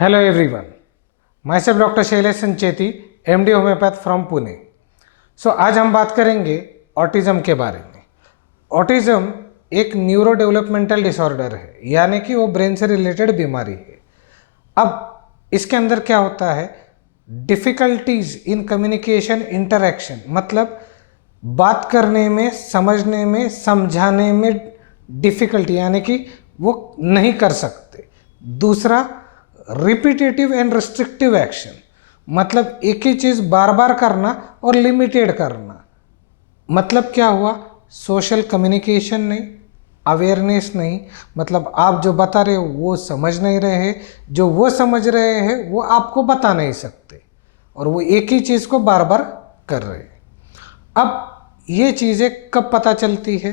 Hello everyone, myself doctor Shailesh Sancheti, MD homeopath from Pune. आज हम बात करेंगे ऑटिज़म के बारे में। ऑटिज़म एक न्यूरो डेवलपमेंटल डिसऑर्डर है, यानी कि वो ब्रेन से रिलेटेड बीमारी है। अब इसके अंदर क्या होता है, डिफ़िकल्टीज़ इन कम्युनिकेशन इंटरेक्शन, मतलब बात करने में, समझने में, समझाने में डिफ़िकल्टी, यानी कि वो नहीं कर सकते। दूसरा, रिपीटेटिव एंड रिस्ट्रिक्टिव एक्शन, मतलब एक ही चीज़ बार बार करना और लिमिटेड करना। मतलब क्या हुआ, सोशल कम्युनिकेशन नहीं, अवेयरनेस नहीं, मतलब आप जो बता रहे हो वो समझ नहीं रहे हैं, जो वो समझ रहे हैं वो आपको बता नहीं सकते, और वो एक ही चीज़ को बार बार कर रहे हैं। अब ये चीज़ें कब पता चलती है,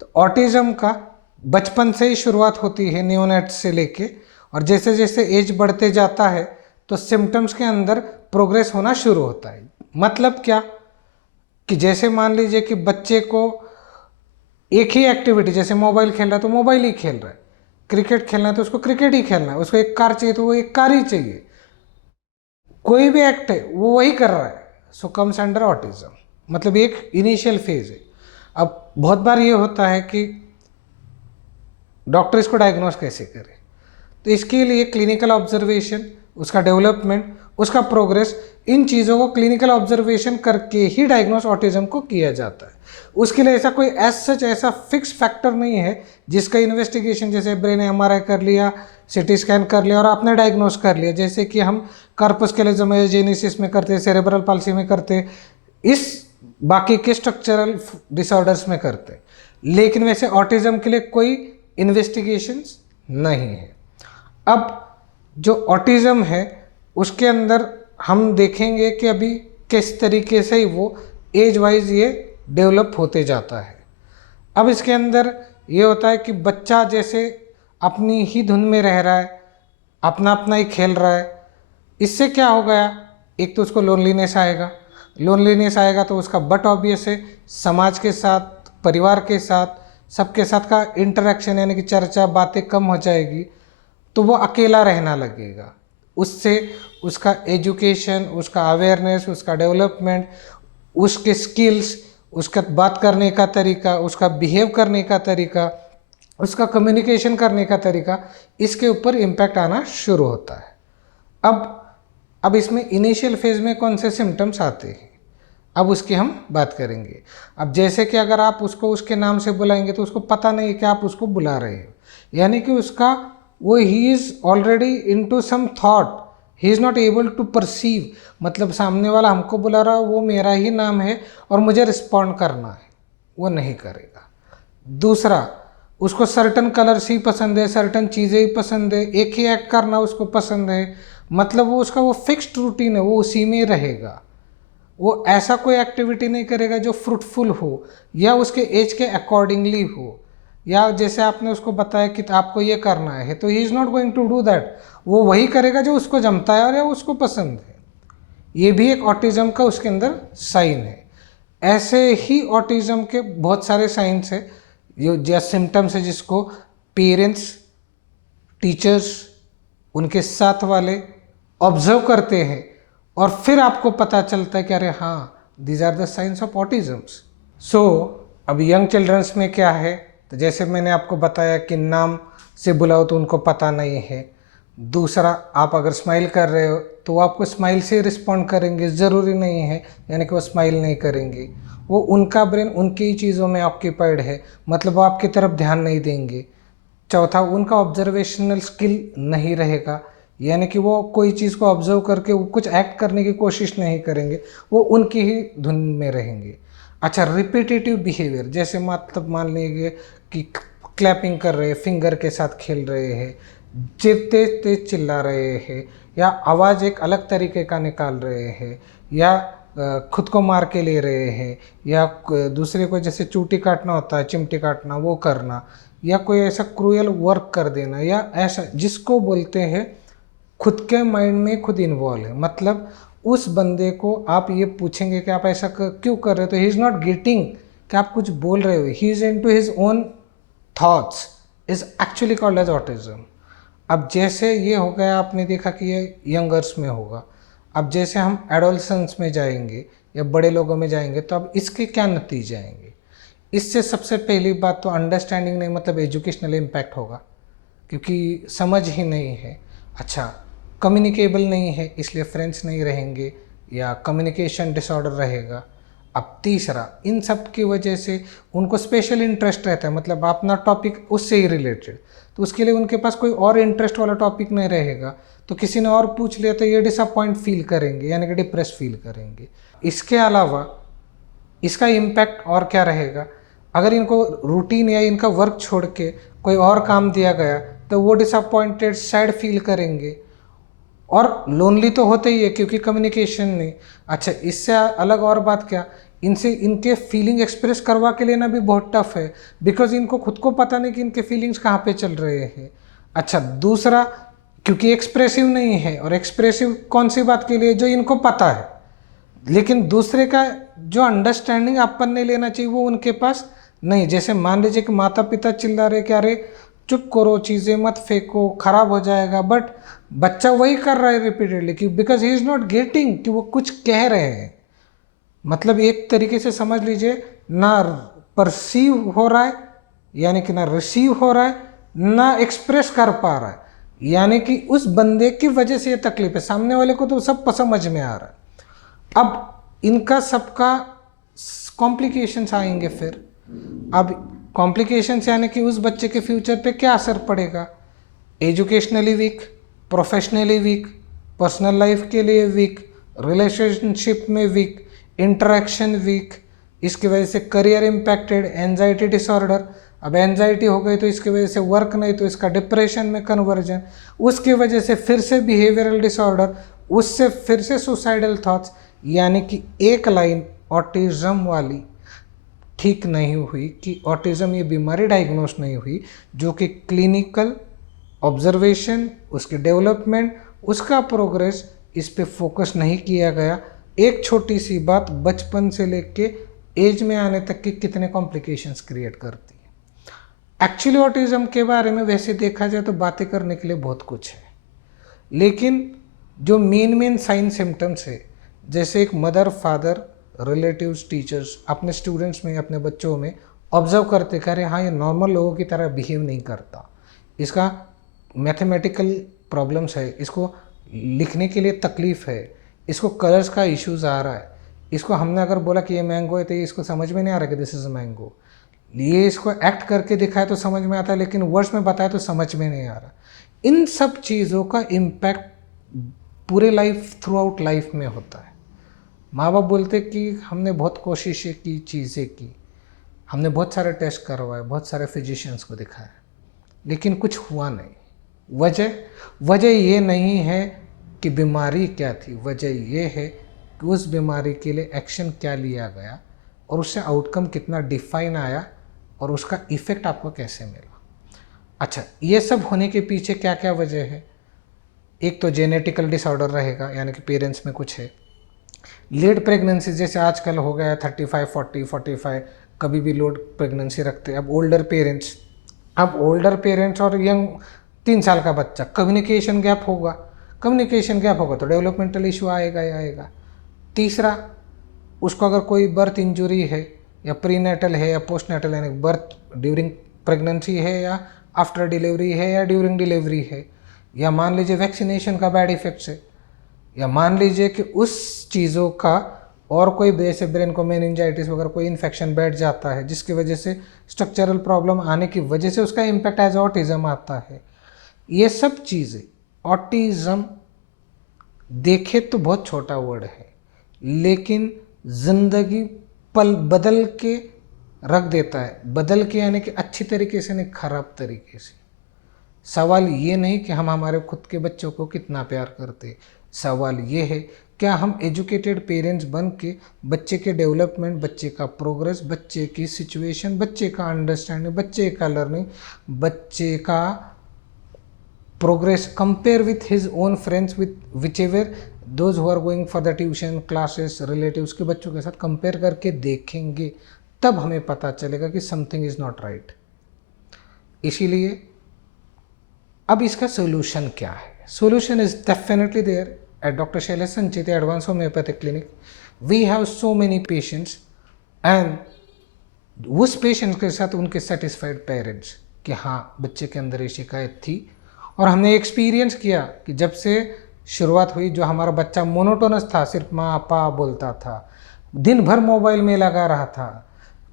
तो ऑटिज़म का बचपन से ही शुरुआत होती है, नियोनेट से लेके, और जैसे जैसे एज बढ़ते जाता है तो सिम्टम्स के अंदर प्रोग्रेस होना शुरू होता है। मतलब क्या कि जैसे मान लीजिए कि बच्चे को एक ही एक्टिविटी, जैसे मोबाइल खेल रहा है तो मोबाइल ही खेल रहा है, क्रिकेट खेलना है तो उसको क्रिकेट ही खेलना है, उसको एक कार चाहिए तो वो एक कार ही चाहिए, कोई भी एक्ट है वो वही कर रहा है। सो कम्स अंडर ऑटिज्म, मतलब एक इनिशियल फेज है। अब बहुत बार ये होता है कि डॉक्टर इसको डायग्नोस कैसे करे, तो इसके लिए क्लिनिकल ऑब्जर्वेशन, उसका डेवलपमेंट, उसका प्रोग्रेस, इन चीज़ों को क्लिनिकल ऑब्जर्वेशन करके ही डायग्नोस ऑटिज्म को किया जाता है। उसके लिए ऐसा कोई ऐसा फिक्स फैक्टर नहीं है जिसका इन्वेस्टिगेशन, जैसे ब्रेन एमआरआई कर लिया, सीटी स्कैन कर लिया और आपने डायग्नोस कर लिया, जैसे कि हम कार्पस्कुलरिज्म जेनेसिस में करते, सेरेब्रल पाल्सी में करते, इस बाकी के स्ट्रक्चरल डिसऑर्डर्स में करते। लेकिन वैसे ऑटिज्म के लिए कोई इन्वेस्टिगेशंस नहीं है। अब जो ऑटिज़म है उसके अंदर हम देखेंगे कि अभी किस तरीके से वो एज वाइज ये डेवलप होते जाता है। अब इसके अंदर ये होता है कि बच्चा जैसे अपनी ही धुन में रह रहा है, अपना अपना ही खेल रहा है, इससे क्या हो गया, एक तो उसको लोनलीनेस आएगा, लोनलीनेस आएगा तो उसका बट ऑब्वियस है समाज के साथ, परिवार के साथ, सबके साथ का इंटरेक्शन, यानी कि चर्चा, बातें कम हो जाएगी, तो वो अकेला रहना लगेगा। उससे उसका एजुकेशन, उसका अवेयरनेस, उसका डेवलपमेंट, उसके स्किल्स, उसका बात करने का तरीका, उसका बिहेव करने का तरीका, उसका कम्युनिकेशन करने का तरीका, इसके ऊपर इम्पैक्ट आना शुरू होता है। अब इसमें इनिशियल फेज में कौन से सिम्टम्स आते हैं, अब उसकी हम बात करेंगे। अब जैसे कि अगर आप उसको उसके नाम से बुलाएंगे तो उसको पता नहीं है कि आप उसको बुला रहे हो, यानी कि उसका वो he is already into some thought, he is not able to perceive, मतलब सामने वाला हमको बुला रहा है, वो मेरा ही नाम है और मुझे रिस्पॉन्ड करना है, वो नहीं करेगा। दूसरा, उसको सर्टन कलर्स ही पसंद है, सर्टन चीज़ें ही पसंद है, एक ही एक्ट करना उसको पसंद है, मतलब वो उसका वो फिक्स्ड रूटीन है, वो उसी में रहेगा। वो ऐसा कोई एक्टिविटी नहीं करेगा जो फ्रूटफुल हो या उसके एज के अकॉर्डिंगली हो, या जैसे आपने उसको बताया कि आपको ये करना है तो he is not going to do that, वो वही करेगा जो उसको जमता है और या उसको पसंद है। ये भी एक ऑटिज़म का उसके अंदर साइन है। ऐसे ही ऑटिज़म के बहुत सारे साइंस है, जो सिम्टम्स है, जिसको पेरेंट्स, टीचर्स, उनके साथ वाले ऑब्जर्व करते हैं और फिर आपको पता चलता है कि अरे हाँ, these are the science of autisms. So अब यंग चिल्ड्रंस में क्या है, तो जैसे मैंने आपको बताया कि नाम से बुलाओ तो उनको पता नहीं है। दूसरा, आप अगर स्माइल कर रहे हो तो वो आपको स्माइल से रिस्पॉन्ड करेंगे, ज़रूरी नहीं है यानी कि वो स्माइल नहीं करेंगे, वो उनका ब्रेन उनकी ही चीज़ों में ऑक्यूपाइड है, मतलब वो आपकी तरफ ध्यान नहीं देंगे। चौथा, उनका ऑब्जर्वेशनल स्किल नहीं रहेगा, यानी कि वो कोई चीज़ को ऑब्जर्व करके वो कुछ एक्ट करने की कोशिश नहीं करेंगे, वो उनकी ही धुन में रहेंगे। अच्छा, रिपीटेटिव बिहेवियर, जैसे मतलब मान लीजिए कि क्लैपिंग कर रहे हैं, फिंगर के साथ खेल रहे हैं, तेज तेज चिल्ला रहे हैं, या आवाज़ एक अलग तरीके का निकाल रहे हैं, या खुद को मार के ले रहे हैं, या दूसरे को जैसे चूटी काटना होता है, चिमटी काटना, वो करना, या कोई ऐसा क्रूएल वर्क कर देना, या ऐसा जिसको बोलते हैं खुद के माइंड में खुद इन्वॉल्व है, मतलब उस बंदे को आप ये पूछेंगे कि आप ऐसा क्यों कर रहे हो, तो ही इज़ नॉट गेटिंग कि आप कुछ बोल रहे हो, he is into his own thoughts, is actually called as autism. अब जैसे ये हो गया, आपने देखा कि ये यंगर्स में होगा। अब जैसे हम एडोलसेंस में जाएंगे या बड़े लोगों में जाएंगे तो अब इसके क्या नतीजे आएंगे। इससे सबसे पहली बात तो अंडरस्टैंडिंग नहीं, मतलब एजुकेशनल इम्पैक्ट होगा, क्योंकि समझ ही नहीं है। अच्छा, कम्युनिकेबल नहीं है इसलिए फ्रेंड्स नहीं रहेंगे या कम्युनिकेशन डिसऑर्डर रहेगा। अब तीसरा, इन सब की वजह से उनको स्पेशल इंटरेस्ट रहता है, मतलब अपना टॉपिक उससे ही रिलेटेड, तो उसके लिए उनके पास कोई और इंटरेस्ट वाला टॉपिक नहीं रहेगा, तो किसी ने और पूछ लिया तो ये डिसअपॉइंट फील करेंगे, यानी कि डिप्रेस फील करेंगे। इसके अलावा इसका इम्पैक्ट और क्या रहेगा, अगर इनको रूटीन या इनका वर्क छोड़ के कोई और काम दिया गया तो वो डिसअपॉइंटेड सैड फील करेंगे, और लोनली तो होते ही है क्योंकि कम्युनिकेशन नहीं। अच्छा, इससे अलग और बात क्या, इनसे इनके फीलिंग एक्सप्रेस करवा के लेना भी बहुत टफ है, बिकॉज इनको खुद को पता नहीं कि इनके फीलिंग्स कहाँ पे चल रहे हैं। अच्छा, दूसरा, क्योंकि एक्सप्रेसिव नहीं है, और एक्सप्रेसिव कौन सी बात के लिए, जो इनको पता है, लेकिन दूसरे का जो अंडरस्टैंडिंग अपन ने लेना चाहिए वो उनके पास नहीं। जैसे मान लीजिए कि माता पिता चिल्ला रहे कि अरे चुप करो, चीज़ें मत फेंको, खराब हो जाएगा, बट बच्चा वही कर रहा है रिपीटेडली, कि because he is not getting कि वो कुछ कह रहे हैं। मतलब एक तरीके से समझ लीजिए, ना परसीव हो रहा है, यानी कि ना रिसीव हो रहा है, ना एक्सप्रेस कर पा रहा है, यानी कि उस बंदे की वजह से ये तकलीफ है। सामने वाले को तो सब समझ में आ रहा है। अब इनका सबका कॉम्प्लिकेशंस आएंगे फिर। अब कॉम्प्लिकेशंस यानी कि उस बच्चे के फ्यूचर पे क्या असर पड़ेगा, educationally weak, professionally weak, personal life के लिए वीक, रिलेशनशिप में वीक, इंटरेक्शन वीक, इसकी वजह से करियर इम्पैक्टेड, एंजाइटी डिसऑर्डर। अब एंजाइटी हो गई तो इसकी वजह से वर्क नहीं तो इसका डिप्रेशन में कन्वर्जन, उसकी वजह से फिर से बिहेवियरल डिसऑर्डर, उससे फिर से सुसाइडल थॉट्स। यानी कि एक लाइन ऑटिज्म वाली ठीक नहीं हुई कि ऑटिज्म ये बीमारी डायग्नोस नहीं हुई, जो कि क्लिनिकल ऑब्जर्वेशन, उसके डेवलपमेंट, उसका प्रोग्रेस, इस पे फोकस नहीं किया गया। एक छोटी सी बात बचपन से लेके एज में आने तक की कितने कॉम्प्लिकेशंस क्रिएट करती है। एक्चुअली ऑटिज्म के बारे में वैसे देखा जाए तो बातें करने के लिए बहुत कुछ है, लेकिन जो मेन साइन सिम्टम्स है, जैसे एक मदर, फादर, रिलेटिव्स, टीचर्स अपने स्टूडेंट्स में, अपने बच्चों में ऑब्जर्व करते कह रहे हाँ ये नॉर्मल लोगों की तरह बिहेव नहीं करता, इसका मैथमेटिकल प्रॉब्लम्स है, इसको लिखने के लिए तकलीफ़ है, इसको कलर्स का इश्यूज़ आ रहा है, इसको हमने अगर बोला कि ये मैंगो है तो ये इसको समझ में नहीं आ रहा कि दिस इज़ मैंगो, ये इसको एक्ट करके दिखाया तो समझ में आता है, लेकिन वर्ड्स में बताया तो समझ में नहीं आ रहा। इन सब चीज़ों का इम्पैक्ट पूरे लाइफ, थ्रू आउट लाइफ में होता है। माँ बाप बोलते कि हमने बहुत कोशिशें की, चीज़ें की, हमने बहुत सारे टेस्ट करवाए, बहुत सारे फिजिशियंस को दिखाया, लेकिन कुछ हुआ नहीं। वजह ये नहीं है कि बीमारी क्या थी, वजह ये है कि उस बीमारी के लिए एक्शन क्या लिया गया और उससे आउटकम कितना डिफाइन आया और उसका इफ़ेक्ट आपको कैसे मिला। अच्छा, ये सब होने के पीछे क्या क्या वजह है। एक तो जेनेटिकल डिसऑर्डर रहेगा, यानी कि पेरेंट्स में कुछ है। लेट प्रेगनेंसी जैसे आजकल हो गया 35, 40, 45, कभी भी लोड प्रेगनेंसी रखते हैं। अब ओल्डर पेरेंट्स और यंग 3 साल का बच्चा, कम्युनिकेशन गैप होगा तो डेवलपमेंटल इशू आएगा ही आएगा। तीसरा, उसको अगर कोई बर्थ इंजुरी है या प्रीनेटल है या पोस्टनेटल, यानी बर्थ ड्यूरिंग प्रेगनेंसी है या आफ्टर डिलीवरी है या ड्यूरिंग डिलीवरी है, या मान लीजिए वैक्सीनेशन का बैड इफेक्ट्स है, या मान लीजिए कि उस चीज़ों का और कोई जैसे ब्रेन को मेनिंजाइटिस वगैरह कोई इन्फेक्शन बैठ जाता है, जिसकी वजह से स्ट्रक्चरल प्रॉब्लम आने की वजह से उसका इम्पैक्ट एज ऑटिज्म आता है। ये सब चीज़ें, ऑटिज्म देखे तो बहुत छोटा वर्ड है, लेकिन ज़िंदगी पल बदल के रख देता है। बदल के यानी कि अच्छी तरीके से नहीं, खराब तरीके से। सवाल ये नहीं कि हम हमारे खुद के बच्चों को कितना प्यार करते, सवाल ये है क्या हम एजुकेटेड पेरेंट्स बन के बच्चे के डेवलपमेंट, बच्चे का प्रोग्रेस, बच्चे की सिचुएशन, बच्चे का अंडरस्टैंडिंग, बच्चे का लर्निंग, बच्चे का progress compare with his own friends, with whichever those who are going for the tuition classes, relatives के बच्चों के साथ कंपेयर करके देखेंगे, तब हमें पता चलेगा कि समथिंग इज़ नॉट राइट। इसीलिए अब इसका सोल्यूशन क्या है? Solution is definitely there at doctor Shailesh Sancheti advance homeopathic clinic. We have so many patients and उस पेशेंट के साथ उनके सेटिस्फाइड पेरेंट्स कि हाँ बच्चे के अंदर ये शिकायत थी. और हमने एक्सपीरियंस किया कि जब से शुरुआत हुई, जो हमारा बच्चा मोनोटोनस था, सिर्फ माँ पा बोलता था, दिन भर मोबाइल में लगा रहा था,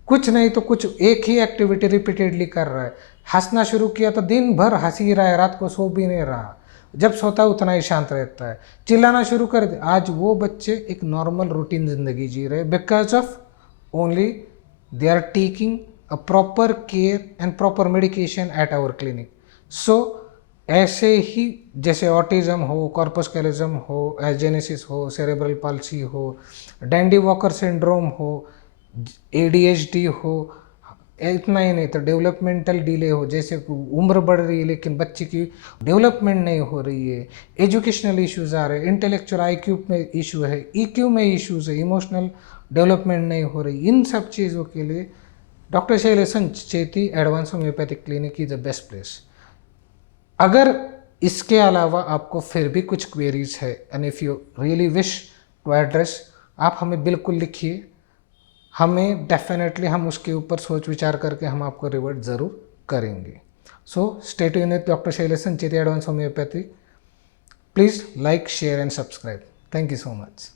कुछ नहीं तो कुछ एक ही एक्टिविटी रिपीटेडली कर रहा है, हंसना शुरू किया तो दिन भर हंस ही रहा है, रात को सो भी नहीं रहा, जब सोता है उतना ही शांत रहता है, चिल्लाना शुरू कर दे. आज वो बच्चे एक नॉर्मल रूटीन ज़िंदगी जी रहे because of only they are taking a proper care and proper medication at our clinic. So ऐसे ही जैसे ऑटिज्म हो, कॉर्पस कैलिज्म हो, एजेनेसिस हो, सेरेब्रल पाल्सी हो, डैंडी वॉकर सिंड्रोम हो, ADHD हो, इतना ही नहीं तो डेवलपमेंटल डिले हो, जैसे उम्र बढ़ रही है लेकिन बच्चे की डेवलपमेंट नहीं हो रही है, एजुकेशनल इश्यूज आ रहे हैं, इंटेलेक्चुअल IQ में इशू है, EQ में इश्यूज है, इमोशनल डेवलपमेंट नहीं हो रही, इन सब चीज़ों के लिए doctor Shailesh Sancheti advance homeopathic clinic is the best place. अगर इसके अलावा आपको फिर भी कुछ क्वेरीज है and if you really wish to address, आप हमें बिल्कुल लिखिए, हमें डेफिनेटली हम उसके ऊपर सोच विचार करके हम आपको रिवर्ट ज़रूर करेंगे. So stay tuned with doctor Shailesh Sancheti advance homeopathy. Please like, share and subscribe. Thank you so much.